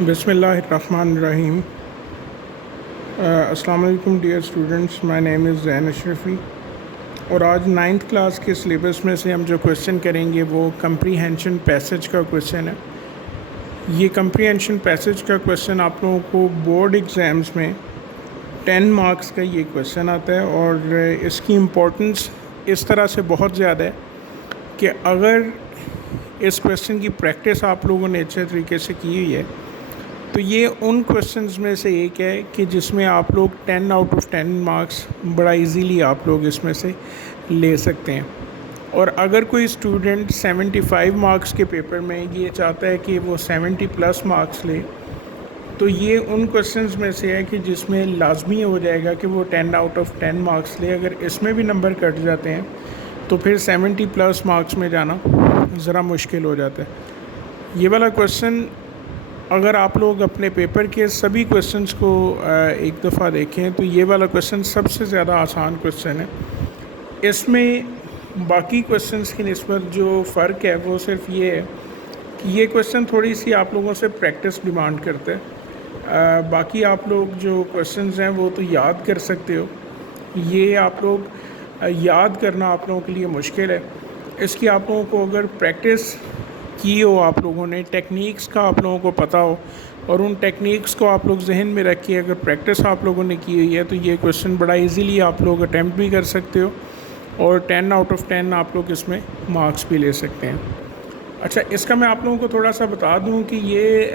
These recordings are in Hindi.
बिस्मिल्लाहिर्रहमानिर्रहीम। अस्सलाम वालेकुम dear students, my name is Zain Ashrafi और आज नाइन्थ क्लास के सिलेबस में से हम जो क्वेश्चन करेंगे वो कंप्रीहेंशन पैसेज का क्वेश्चन है। ये कंप्रीहेंशन पैसेज का क्वेश्चन आप लोगों को बोर्ड एग्ज़ाम्स में 10 मार्क्स का ये क्वेश्चन आता है और इसकी इम्पोर्टेंस इस तरह से बहुत ज़्यादा है कि अगर इस क्वेश्चन की प्रैक्टिस आप लोगों ने अच्छे तरीके से की हुई है तो ये उन क्वेश्चंस में से एक है कि जिसमें आप लोग 10 आउट ऑफ 10 मार्क्स बड़ा इजीली आप लोग इसमें से ले सकते हैं। और अगर कोई स्टूडेंट 75 मार्क्स के पेपर में ये चाहता है कि वो 70 प्लस मार्क्स ले, तो ये उन क्वेश्चंस में से है कि जिसमें लाजमी हो जाएगा कि वो 10 आउट ऑफ 10 मार्क्स ले। अगर इसमें भी नंबर कट जाते हैं तो फिर 70 प्लस मार्क्स में जाना ज़रा मुश्किल हो जाता है। ये वाला क्वेश्चन अगर आप लोग अपने पेपर के सभी क्वेश्चंस को एक दफ़ा देखें तो ये वाला क्वेश्चन सबसे ज़्यादा आसान क्वेश्चन है। इसमें बाकी क्वेश्चंस की निस्बत जो फ़र्क है वो सिर्फ ये है कि ये क्वेश्चन थोड़ी सी आप लोगों से प्रैक्टिस डिमांड करते हैं। बाकी आप लोग जो क्वेश्चंस हैं वो तो याद कर सकते हो, ये आप लोग याद करना आप लोगों के लिए मुश्किल है। इसकी आप लोगों को अगर प्रैक्टिस की हो, आप लोगों ने टेक्निक्स का आप लोगों को पता हो और उन टेक्निक्स को आप लोग जहन में रखिए, अगर प्रैक्टिस आप लोगों ने की हुई है तो ये क्वेश्चन बड़ा इजीली आप लोग अटैम्प्ट भी कर सकते हो और 10 आउट ऑफ 10 आप लोग इसमें मार्क्स भी ले सकते हैं। अच्छा, इसका मैं आप लोगों को थोड़ा सा बता दूं कि ये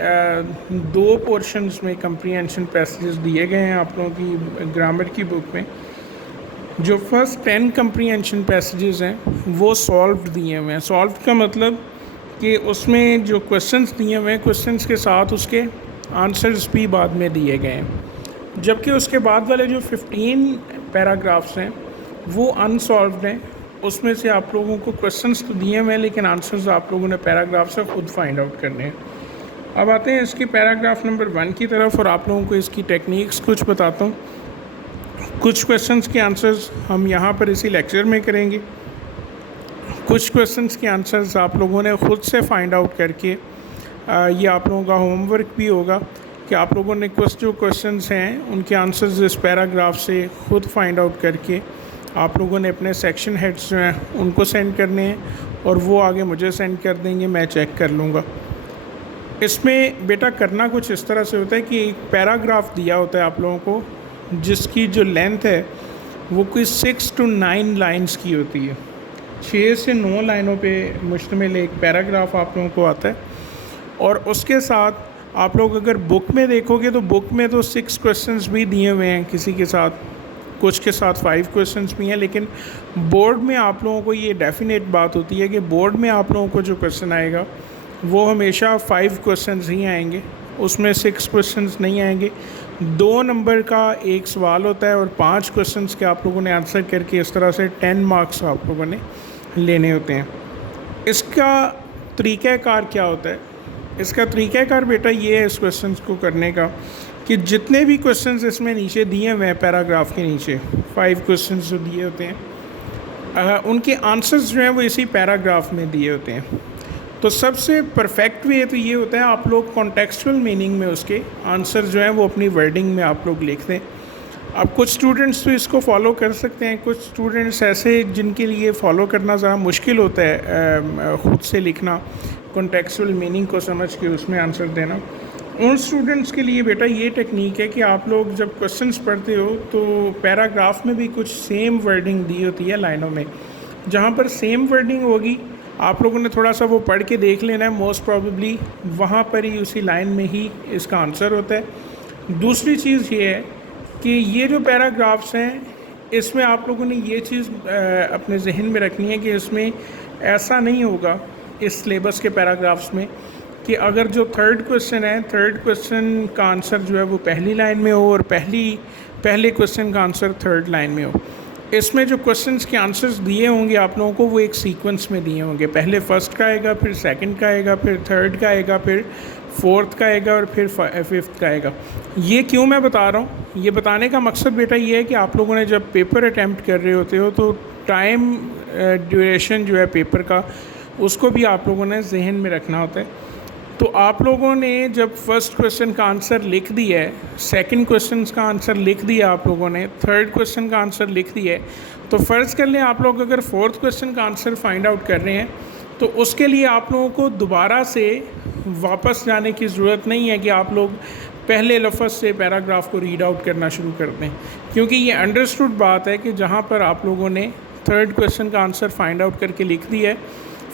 दो पोर्शंस में कंप्रीहेंशन पैसेजेस दिए गए हैं आप लोगों की ग्रामर की बुक में। जो फर्स्ट 10 कंप्रीहेंशन पैसेजेस हैं वो सॉल्व्ड दिए हुए हैं। सॉल्व्ड का मतलब कि उसमें जो क्वेश्चंस दिए हुए हैं, क्वेश्चंस के साथ उसके आंसर्स भी बाद में दिए गए हैं, जबकि उसके बाद वाले जो 15 पैराग्राफ्स हैं वो अनसॉल्व्ड हैं। उसमें से आप लोगों को क्वेश्चंस तो दिए हुए हैं लेकिन आंसर्स आप लोगों ने पैराग्राफ से ख़ुद फाइंड आउट करने हैं। अब आते हैं इसकी पैराग्राफ नंबर 1 की तरफ और आप लोगों को इसकी टेक्निक्स कुछ बताता हूँ। कुछ क्वेश्चंस के आंसर्स हम यहाँ पर इसी लेक्चर में करेंगे, कुछ क्वेश्चंस के आंसर्स आप लोगों ने ख़ुद से फाइंड आउट करके ये आप लोगों का होमवर्क भी होगा कि आप लोगों ने कुछ जो क्वेश्चंस हैं उनके आंसर्स इस पैराग्राफ से ख़ुद फाइंड आउट करके आप लोगों ने अपने सेक्शन हेड्स जो हैं उनको सेंड करने हैं और वो आगे मुझे सेंड कर देंगे, मैं चेक कर लूँगा। इसमें बेटा करना कुछ इस तरह से होता है कि एक पैराग्राफ दिया होता है आप लोगों को जिसकी जो लेंथ है वो कोई 6 to 9 लाइन्स की होती है। 6 से 9 लाइनों पे मुश्तमिल एक पैराग्राफ आप लोगों को आता है और उसके साथ आप लोग अगर बुक में देखोगे तो बुक में तो 6 क्वेश्चंस भी दिए हुए हैं, किसी के साथ कुछ के साथ 5 क्वेश्चंस भी हैं, लेकिन बोर्ड में आप लोगों को ये डेफिनेट बात होती है कि बोर्ड में आप लोगों को जो क्वेश्चन आएगा वो हमेशा 5 क्वेश्चंस ही आएंगे, उसमें 6 क्वेश्चंस नहीं आएंगे। 2 नंबर का एक सवाल होता है और 5 क्वेश्चंस के आप लोगों ने आंसर करके इस तरह से 10 मार्क्स आप लोगों ने लेने होते हैं। इसका तरीक़ाकार क्या होता है? इसका तरीक़ाकार बेटा ये है इस क्वेश्चन को करने का कि जितने भी क्वेश्चंस इसमें नीचे दिए हुए हैं पैराग्राफ के नीचे 5 क्वेश्चंस जो दिए होते हैं उनके आंसर्स जो हैं वो इसी पैराग्राफ में दिए होते हैं। तो सबसे परफेक्ट वे तो ये होता है आप लोग कॉन्टेक्चुअल मीनिंग में उसके आंसर जो हैं वो अपनी वर्डिंग में आप लोग लिख दें। अब कुछ स्टूडेंट्स तो इसको फॉलो कर सकते हैं, कुछ स्टूडेंट्स ऐसे जिनके लिए फ़ॉलो करना ज़रा मुश्किल होता है, ख़ुद से लिखना, कॉन्टेक्चुअल मीनिंग को समझ के उसमें आंसर देना। उन स्टूडेंट्स के लिए बेटा ये टेक्निक है कि आप लोग जब क्वेश्चंस पढ़ते हो तो पैराग्राफ में भी कुछ सेम वर्डिंग दी होती है लाइनों में, जहाँ पर सेम वर्डिंग होगी आप लोगों ने थोड़ा सा वो पढ़ के देख लेना है, मोस्ट प्रॉबेबली वहाँ पर ही उसी लाइन में ही इसका आंसर होता है। दूसरी चीज़ ये है कि ये जो पैराग्राफ्स हैं इसमें आप लोगों ने ये चीज़ अपने जहन में रखनी है कि इसमें ऐसा नहीं होगा इस सिलेबस के पैराग्राफ्स में कि अगर जो थर्ड क्वेश्चन है, थर्ड क्वेश्चन का आंसर जो है वो पहली लाइन में हो और पहले क्वेश्चन का आंसर थर्ड लाइन में हो। इसमें जो क्वेश्चंस के आंसर्स दिए होंगे आप लोगों को वो एक सीक्वेंस में दिए होंगे, पहले फर्स्ट का आएगा, फिर सेकंड का आएगा, फिर थर्ड का आएगा, फिर फोर्थ का आएगा और फिर फिफ्थ का आएगा। ये क्यों मैं बता रहा हूँ? ये बताने का मकसद बेटा ये है कि आप लोगों ने जब पेपर अटैम्प्ट कर रहे होते हो तो टाइम ड्यूरेशन जो है पेपर का उसको भी आप लोगों ने जहन में रखना होता है। तो आप लोगों ने जब फर्स्ट क्वेश्चन का आंसर लिख दिया है, सेकंड क्वेश्चन का आंसर लिख दिया आप लोगों ने, थर्ड क्वेश्चन का आंसर लिख दिया है, तो फ़र्ज़ कर लें आप लोग अगर फोर्थ क्वेश्चन का आंसर फाइंड आउट कर रहे हैं तो उसके लिए आप लोगों को दोबारा से वापस जाने की ज़रूरत नहीं है कि आप लोग पहले लफ्ज़ से पैराग्राफ को रीड आउट करना शुरू कर दें, क्योंकि ये अंडरस्टूड बात है कि जहाँ पर आप लोगों ने थर्ड क्वेश्चन का आंसर फाइंड आउट करके लिख दिया है,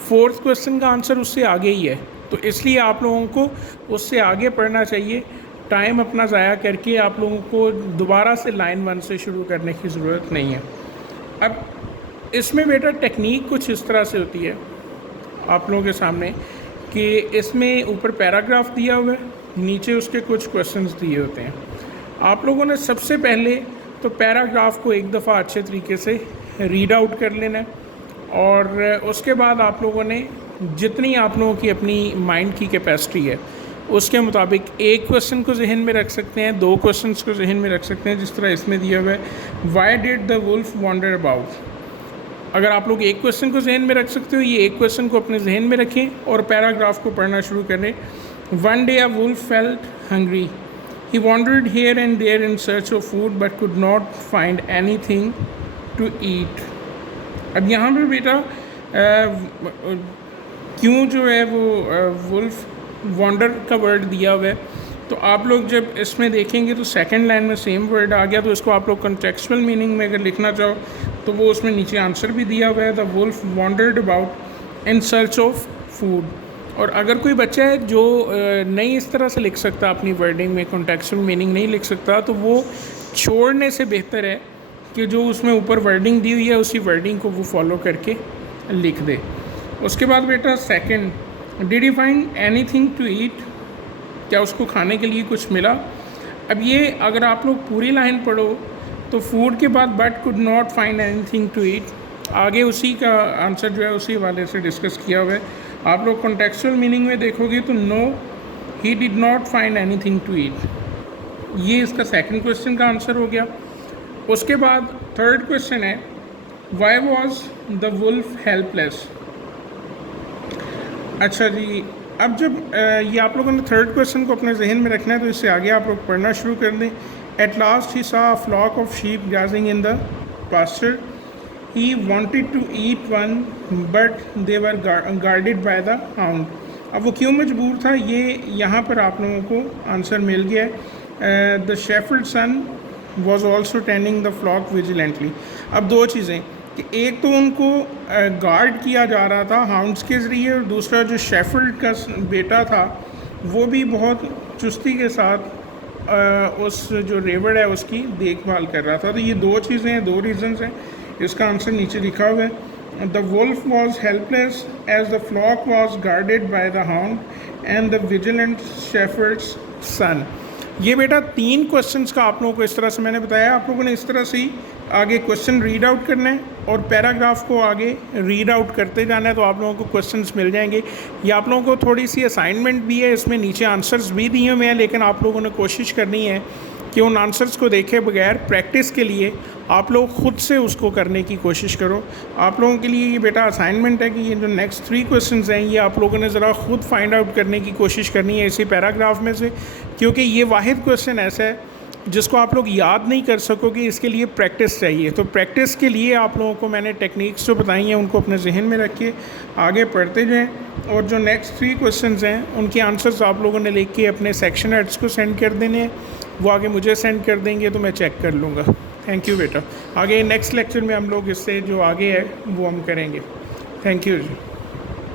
फोर्थ क्वेश्चन का आंसर उससे आगे ही है, तो इसलिए आप लोगों को उससे आगे पढ़ना चाहिए। टाइम अपना ज़ाया करके आप लोगों को दोबारा से लाइन 1 से शुरू करने की ज़रूरत नहीं है। अब इसमें बेटा टेक्निक कुछ इस तरह से होती है आप लोगों के सामने कि इसमें ऊपर पैराग्राफ दिया हुआ है, नीचे उसके कुछ क्वेश्चंस दिए होते हैं। आप लोगों ने सबसे पहले तो पैराग्राफ को एक दफ़ा अच्छे तरीके से रीड आउट कर लेना है, और उसके बाद आप लोगों ने जितनी आप लोगों की अपनी माइंड की कैपेसिटी है उसके मुताबिक एक क्वेश्चन को जहन में रख सकते हैं, 2 क्वेश्चंस को जहन में रख सकते हैं, जिस तरह इसमें दिया हुआ है why did the wolf wander about. अगर आप लोग एक क्वेश्चन को जहन में रख सकते हो, ये एक क्वेश्चन को अपने जहन में रखें और पैराग्राफ को पढ़ना शुरू करें। One day a wolf felt hungry, he wandered here and there in search of food but could not find anything to eat. अब यहाँ पर बेटा क्यों जो है वो वुल्फ वॉन्डर का वर्ड दिया हुआ है, तो आप लोग जब इसमें देखेंगे तो सेकंड लाइन में सेम वर्ड आ गया, तो इसको आप लोग कॉन्टेक्चुअल मीनिंग में अगर लिखना चाहो तो वो उसमें नीचे आंसर भी दिया हुआ है, the wolf wandered about in search of food. और अगर कोई बच्चा है जो नहीं इस तरह से लिख सकता, अपनी वर्डिंग में कॉन्टेक्चुअल मीनिंग नहीं लिख सकता, तो वो छोड़ने से बेहतर है कि जो उसमें ऊपर वर्डिंग दी हुई है उसी वर्डिंग को वो फॉलो करके लिख दे। उसके बाद बेटा second, did you find anything to eat, क्या उसको खाने के लिए कुछ मिला। अब ये अगर आप लोग पूरी लाइन पढ़ो तो फूड के बाद but could not find anything to eat, आगे उसी का आंसर जो है उसी वाले से डिस्कस किया हुआ है। आप लोग कॉन्टेक्चुअल मीनिंग में देखोगे तो no he did not find anything to eat, ये इसका सेकंड क्वेश्चन का आंसर हो गया। उसके बाद थर्ड क्वेश्चन है why was the wolf helpless. अच्छा जी, अब जब ये आप लोगों ने थर्ड क्वेश्चन को अपने जहन में रखना है तो इससे आगे आप लोग पढ़ना शुरू कर दें। Eight last he saw a flock of sheep grazing in the pasture, he wanted to eat one but they were guarded by the hound. अब वो क्यों मजबूर था, ये यहाँ पर आप लोगों को आंसर मिल गया है। The shepherd son was also tending the flock vigilantly. अब 2 चीज़ें कि एक तो उनको गार्ड किया जा रहा था हाउंड्स के ज़रिए, और दूसरा जो शेफर्ड का बेटा था वो भी बहुत चुस्ती के साथ उस जो रेवड़ है उसकी देखभाल कर रहा था। तो ये 2 चीज़ें हैं, 2 रीज़न्स हैं। इसका आंसर नीचे लिखा हुआ है, the wolf was helpless as the flock was guarded by the hound and the vigilant shepherd's son. ये बेटा 3 क्वेश्चंस का आप लोगों को इस तरह से मैंने बताया, आप लोगों ने इस तरह से ही आगे क्वेश्चन रीड आउट करना है और पैराग्राफ को आगे रीड आउट करते जाना है, तो आप लोगों को क्वेश्चंस मिल जाएंगे। ये आप लोगों को थोड़ी सी असाइनमेंट भी है, इसमें नीचे आंसर्स भी दिए हुए हैं, लेकिन आप लोगों ने कोशिश करनी है कि उन आंसर्स को देखे बगैर प्रैक्टिस के लिए आप लोग ख़ुद से उसको करने की कोशिश करो। आप लोगों के लिए ये बेटा असाइनमेंट है कि ये जो नेक्स्ट 3 क्वेश्चंस हैं ये आप लोगों ने ज़रा ख़ुद फाइंड आउट करने की कोशिश करनी है इसी पैराग्राफ में से, क्योंकि ये वाहिद क्वेश्चन ऐसा है जिसको आप लोग याद नहीं कर सकोगे, इसके लिए प्रैक्टिस चाहिए। तो प्रैक्टिस के लिए आप लोगों को मैंने टेक्निक्स जो बताई हैं उनको अपने जहन में रख के आगे पढ़ते जाएं, और जो नेक्स्ट 3 क्वेश्चंस हैं उनके आंसर्स आप लोगों ने लिख के अपने सेक्शन हेड्स को सेंड कर देने हैं, वो आगे मुझे सेंड कर देंगे तो मैं चेक कर लूँगा। थैंक यू बेटा। आगे नेक्स्ट लेक्चर में हम लोग इससे जो आगे है वो हम करेंगे। Thank you ji.